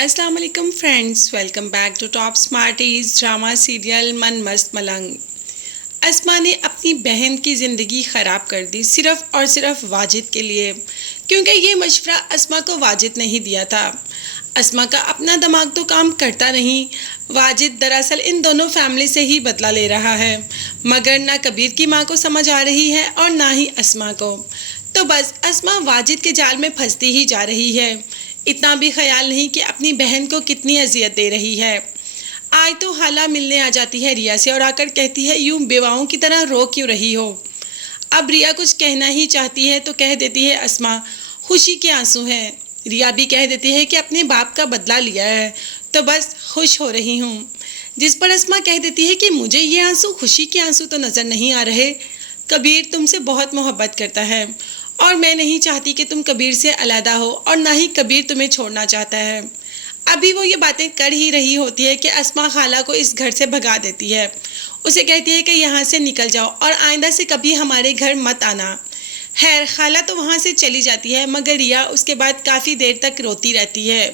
अस्सलाम वालेकुम friends, welcome back to top smarties drama serial Mann Mast मलंग। अस्मा ने अपनी बहन की ज़िंदगी ख़राब कर दी सिर्फ़ और सिर्फ वाजिद के लिए, क्योंकि ये मशवरा अस्मा को वाजिद नहीं दिया था। अस्मा का अपना दिमाग तो काम करता नहीं। वाजिद दरअसल इन दोनों फैमिली से ही बदला ले रहा है, मगर ना कबीर की माँ को समझ आ रही है और ना ही अस्मा को। तो बस अस्मा वाजिद के जाल में फंसती ही जा रही है। इतना भी ख्याल नहीं कि अपनी बहन को कितनी अजियत दे रही है। आज तो हाला मिलने आ जाती है रिया से और आकर कहती है, यूं बेवाओं की तरह रो क्यों रही हो। अब रिया कुछ कहना ही चाहती है तो कह देती है अस्मा, खुशी के आंसू हैं। रिया भी कह देती है कि अपने बाप का बदला लिया है तो बस खुश हो रही हूँ। जिस पर अस्मा कह देती है कि मुझे ये आंसू खुशी के आंसू तो नज़र नहीं आ रहे। कबीर तुमसे बहुत मोहब्बत करता है और मैं नहीं चाहती कि तुम कबीर से अलहदा हो और ना ही कबीर तुम्हें छोड़ना चाहता है। अभी वो ये बातें कर ही रही होती है कि अस्मा खाला को इस घर से भगा देती है। उसे कहती है कि यहाँ से निकल जाओ और आइंदा से कभी हमारे घर मत आना। खैर खाला तो वहाँ से चली जाती है, मगर रिया उसके बाद काफ़ी देर तक रोती रहती है।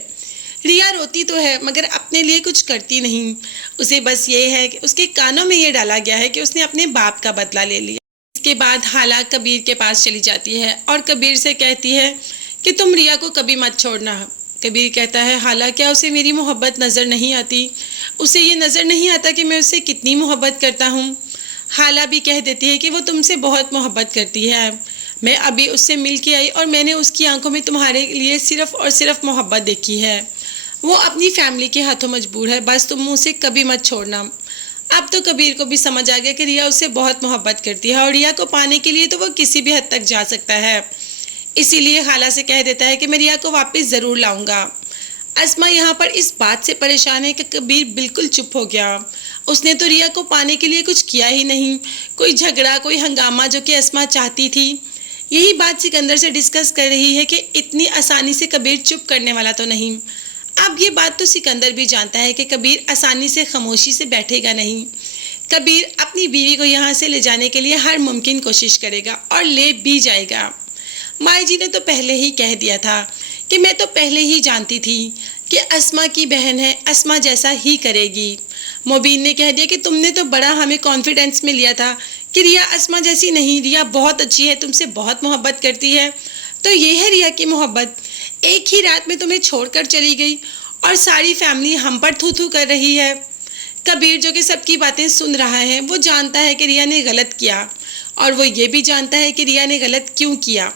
रिया रोती तो है मगर अपने लिए कुछ करती नहीं। उसे बस ये है कि उसके कानों में ये डाला गया है कि उसने अपने बाप का बदला ले लिया। इसके बाद हाला कबीर के पास चली जाती है और कबीर से कहती है कि तुम रिया को कभी मत छोड़ना। कबीर कहता है, हाला क्या उसे मेरी मोहब्बत नज़र नहीं आती? उसे ये नज़र नहीं आता कि मैं उससे कितनी मोहब्बत करता हूँ? हाला भी कह देती है कि वो तुमसे बहुत मोहब्बत करती है। मैं अभी उससे मिल के आई और मैंने उसकी आंखों में तुम्हारे लिए सिर्फ़ और सिर्फ मोहब्बत देखी है। वो अपनी फैमिली के हाथों मजबूर है, बस तुम उसे कभी मत छोड़ना। अब तो कबीर को भी समझ आ गया कि रिया उससे बहुत मोहब्बत करती है और रिया को पाने के लिए तो वो किसी भी हद तक जा सकता है। इसीलिए खाला से कह देता है कि मैं रिया को वापस ज़रूर लाऊंगा। अस्मा यहाँ पर इस बात से परेशान है कि कबीर बिल्कुल चुप हो गया। उसने तो रिया को पाने के लिए कुछ किया ही नहीं, कोई झगड़ा कोई हंगामा जो कि अस्मा चाहती थी। यही बात सिकंदर से डिस्कस कर रही है कि इतनी आसानी से कबीर चुप करने वाला तो नहीं। अब ये बात तो सिकंदर भी जानता है कि कबीर आसानी से खामोशी से बैठेगा नहीं। कबीर अपनी बीवी को यहाँ से ले जाने के लिए हर मुमकिन कोशिश करेगा और ले भी जाएगा। माई जी ने तो पहले ही कह दिया था कि मैं तो पहले ही जानती थी कि अस्मा की बहन है, अस्मा जैसा ही करेगी। मोबीन ने कह दिया कि तुमने तो बड़ा हमें कॉन्फिडेंस में लिया था कि रिया अस्मा जैसी नहीं, रिया बहुत अच्छी है, तुमसे बहुत मोहब्बत करती है। तो ये है रिया की मोहब्बत। एक ही रात में तुम्हें छोड़कर चली गई और सारी फैमिली हम पर थू थू कर रही है। कबीर जो कि सबकी बातें सुन रहा है, वो जानता है कि रिया ने गलत किया और वो ये भी जानता है कि रिया ने गलत क्यों किया।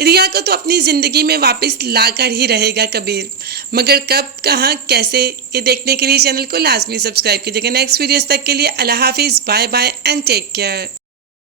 रिया को तो अपनी ज़िंदगी में वापस ला कर ही रहेगा कबीर, मगर कब कहाँ कैसे ये देखने के लिए चैनल को लाजमी सब्सक्राइब कीजिएगा। नेक्स्ट वीडियोस तक के लिए अल्लाह हाफिज़, bye bye and take care.